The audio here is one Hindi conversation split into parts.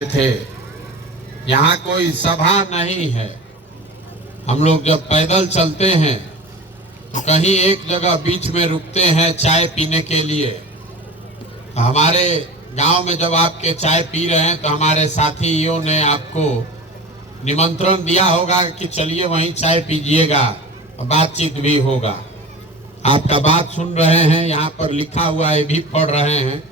थे। यहाँ कोई सभा नहीं है। हम लोग जब पैदल चलते हैं तो कहीं एक जगह बीच में रुकते हैं चाय पीने के लिए। तो हमारे गांव में जब आपके चाय पी रहे हैं तो हमारे साथियों ने आपको निमंत्रण दिया होगा कि चलिए वहीं चाय पीजिएगा, बातचीत भी होगा। आपका बात सुन रहे हैं, यहाँ पर लिखा हुआ है भी पढ़ रहे हैं।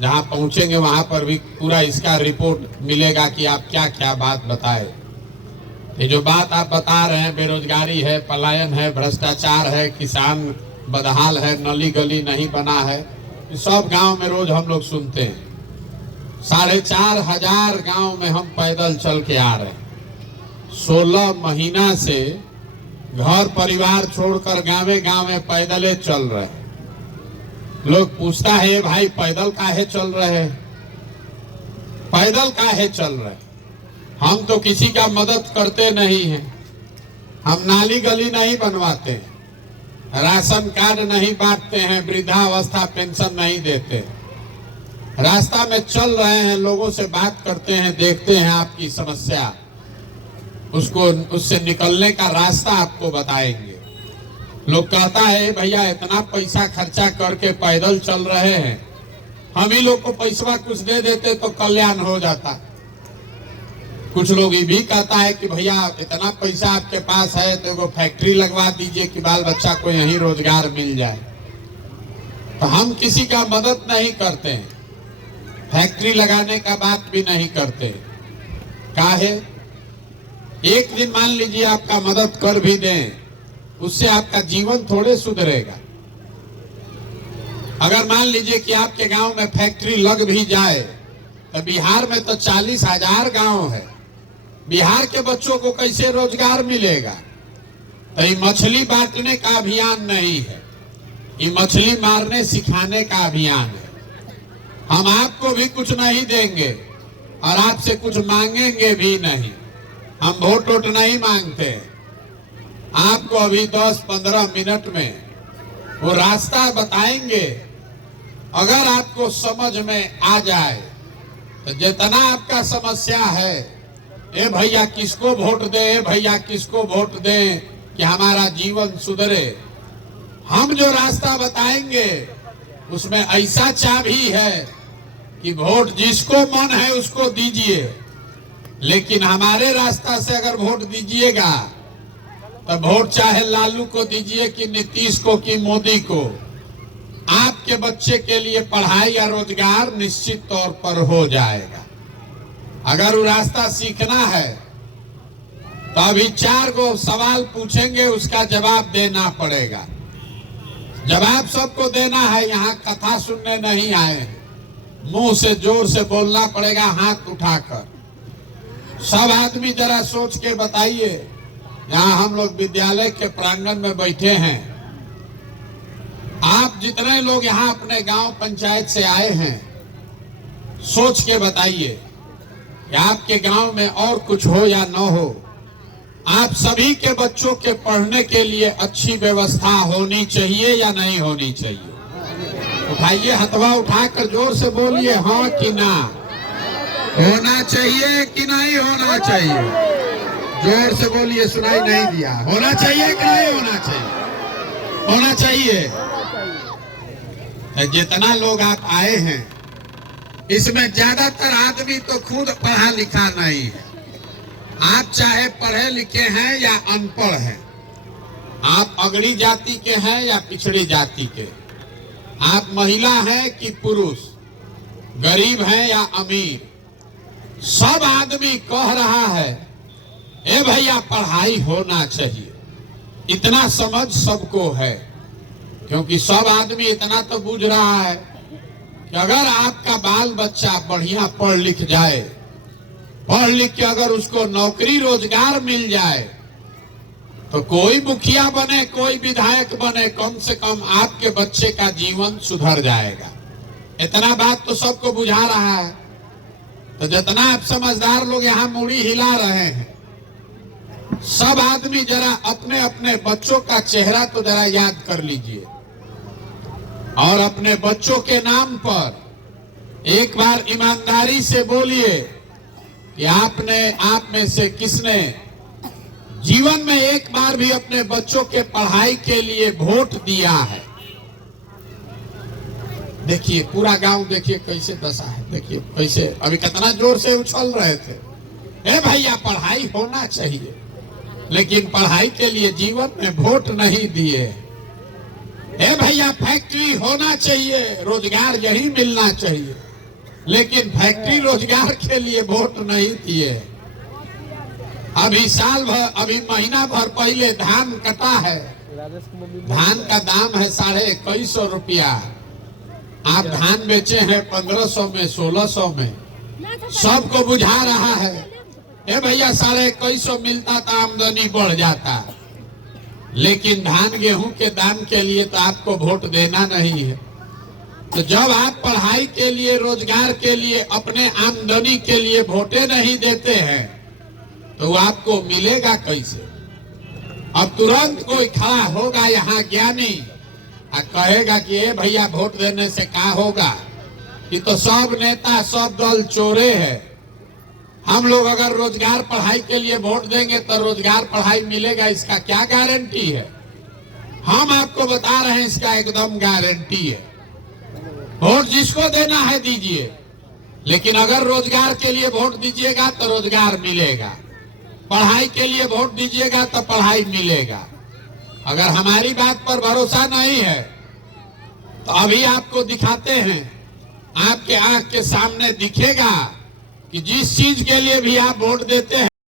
जहाँ पहुँचेंगे वहाँ पर भी पूरा इसका रिपोर्ट मिलेगा कि आप क्या क्या बात बताए। ये जो बात आप बता रहे हैं, बेरोजगारी है, पलायन है, भ्रष्टाचार है, किसान बदहाल है, नली गली नहीं बना है, सब गांव में रोज हम लोग सुनते हैं। 4,500 गांव में हम पैदल चल के आ रहे हैं। 16 महीना से घर परिवार छोड़कर गाँव गाँव पैदल चल रहे हैं। लोग पूछता है भाई पैदल काहे चल रहे हैं, पैदल काहे चल रहे? हम तो किसी का मदद करते नहीं हैं, हम नाली गली नहीं बनवाते, राशन कार्ड नहीं बांटते हैं, वृद्धावस्था पेंशन नहीं देते। रास्ता में चल रहे हैं, लोगों से बात करते हैं, देखते हैं आपकी समस्या, उससे निकलने का रास्ता आपको बताएंगे। लोग कहता है भैया इतना पैसा खर्चा करके पैदल चल रहे हैं, हम ही लोग को पैसा कुछ दे देते तो कल्याण हो जाता। कुछ लोग ये भी कहता है कि भैया इतना पैसा आपके पास है तो एगो फैक्ट्री लगवा दीजिए कि बाल बच्चा को यहीं रोजगार मिल जाए। तो हम किसी का मदद नहीं करते हैं, फैक्ट्री लगाने का बात भी नहीं करते। काहे? एक दिन मान लीजिए आपका मदद कर भी दें, उससे आपका जीवन थोड़े सुधरेगा। अगर मान लीजिए कि आपके गांव में फैक्ट्री लग भी जाए तो बिहार में तो 40,000 गांव है, बिहार के बच्चों को कैसे रोजगार मिलेगा? तो ये मछली बांटने का अभियान नहीं है, ये मछली मारने सिखाने का अभियान है। हम आपको भी कुछ नहीं देंगे और आपसे कुछ मांगेंगे भी नहीं। हम वोट नहीं मांगते। आपको अभी 10-15 मिनट में वो रास्ता बताएंगे। अगर आपको समझ में आ जाए तो जितना आपका समस्या है, ए भैया किसको वोट दे, ए भैया किसको वोट दे कि हमारा जीवन सुधरे, हम जो रास्ता बताएंगे उसमें ऐसा चाबी है कि वोट जिसको मन है उसको दीजिए, लेकिन हमारे रास्ता से अगर वोट दीजिएगा तो वोट चाहे लालू को दीजिए कि नीतीश को कि मोदी को, आपके बच्चे के लिए पढ़ाई या रोजगार निश्चित तौर पर हो जाएगा। अगर वो रास्ता सीखना है तो अभी 4 गो सवाल पूछेंगे, उसका जवाब देना पड़ेगा। जवाब सबको देना है, यहाँ कथा सुनने नहीं आए हैं। मुंह से जोर से बोलना पड़ेगा, हाथ उठाकर। सब आदमी जरा सोच के बताइए। यहाँ हम लोग विद्यालय के प्रांगण में बैठे हैं। आप जितने लोग यहाँ अपने गांव पंचायत से आए हैं, सोच के बताइए कि आपके गांव में और कुछ हो या न हो, आप सभी के बच्चों के पढ़ने के लिए अच्छी व्यवस्था होनी चाहिए या नहीं होनी चाहिए? उठाइए, हथवा उठाकर जोर से बोलिए, हाँ कि ना। होना चाहिए कि नहीं होना चाहिए? जोर से बोलिए, सुनाई नहीं दिया। होना चाहिए कि नहीं होना चाहिए? होना चाहिए। जितना लोग आप आए हैं इसमें ज्यादातर आदमी तो खुद पढ़ा लिखा नहीं है। आप चाहे पढ़े लिखे हैं या अनपढ़ हैं, आप अगड़ी जाति के हैं या पिछड़ी जाति के, आप महिला हैं कि पुरुष, गरीब हैं या अमीर, सब आदमी कह रहा है ए भैया पढ़ाई होना चाहिए। इतना समझ सबको है, क्योंकि सब आदमी इतना तो बूझ रहा है कि अगर आपका बाल बच्चा बढ़िया पढ़ लिख जाए, पढ़ लिख के अगर उसको नौकरी रोजगार मिल जाए तो कोई मुखिया बने, कोई विधायक बने, कम से कम आपके बच्चे का जीवन सुधर जाएगा। इतना बात तो सबको बुझा रहा है। तो जितना आप समझदार लोग यहाँ मुड़ी हिला रहे हैं, सब आदमी जरा अपने अपने बच्चों का चेहरा तो जरा याद कर लीजिए और अपने बच्चों के नाम पर एक बार ईमानदारी से बोलिए कि आप में से किसने जीवन में एक बार भी अपने बच्चों के पढ़ाई के लिए वोट दिया है। देखिए पूरा गांव, देखिए कैसे दशा है, देखिए कैसे अभी कितना जोर से उछल रहे थे। ए भैया पढ़ाई होना चाहिए, लेकिन पढ़ाई के लिए जीवन में वोट नहीं दिए। ए भैया फैक्ट्री होना चाहिए, रोजगार यही मिलना चाहिए, लेकिन फैक्ट्री रोजगार के लिए वोट नहीं दिए। अभी साल भर, अभी महीना भर पहले धान कटा है, धान का दाम है 2150 रुपया। आप धान बेचे हैं 1500 में, 1600 में, सबको बुझा रहा है। ए भैया 2150 मिलता तो आमदनी बढ़ जाता, लेकिन धान गेहूं के दाम के लिए तो आपको वोट देना नहीं है। तो जब आप पढ़ाई के लिए, रोजगार के लिए, अपने आमदनी के लिए वोटे नहीं देते हैं तो आपको मिलेगा कैसे? अब तुरंत कोई खड़ा होगा यहाँ ज्ञानी और कहेगा कि ए भैया वोट देने से क्या होगा, कि तो सब नेता सब दल चोरे हैं। हम लोग अगर रोजगार पढ़ाई के लिए वोट देंगे तो रोजगार पढ़ाई मिलेगा, इसका क्या गारंटी है? हम आपको बता रहे हैं इसका एकदम गारंटी है। वोट जिसको देना है दीजिए, लेकिन अगर रोजगार के लिए वोट दीजिएगा तो रोजगार मिलेगा, पढ़ाई के लिए वोट दीजिएगा तो पढ़ाई मिलेगा। अगर हमारी बात पर भरोसा नहीं है तो अभी आपको दिखाते हैं, आपके आंख के सामने दिखेगा कि जिस चीज के लिए भी आप वोट देते हैं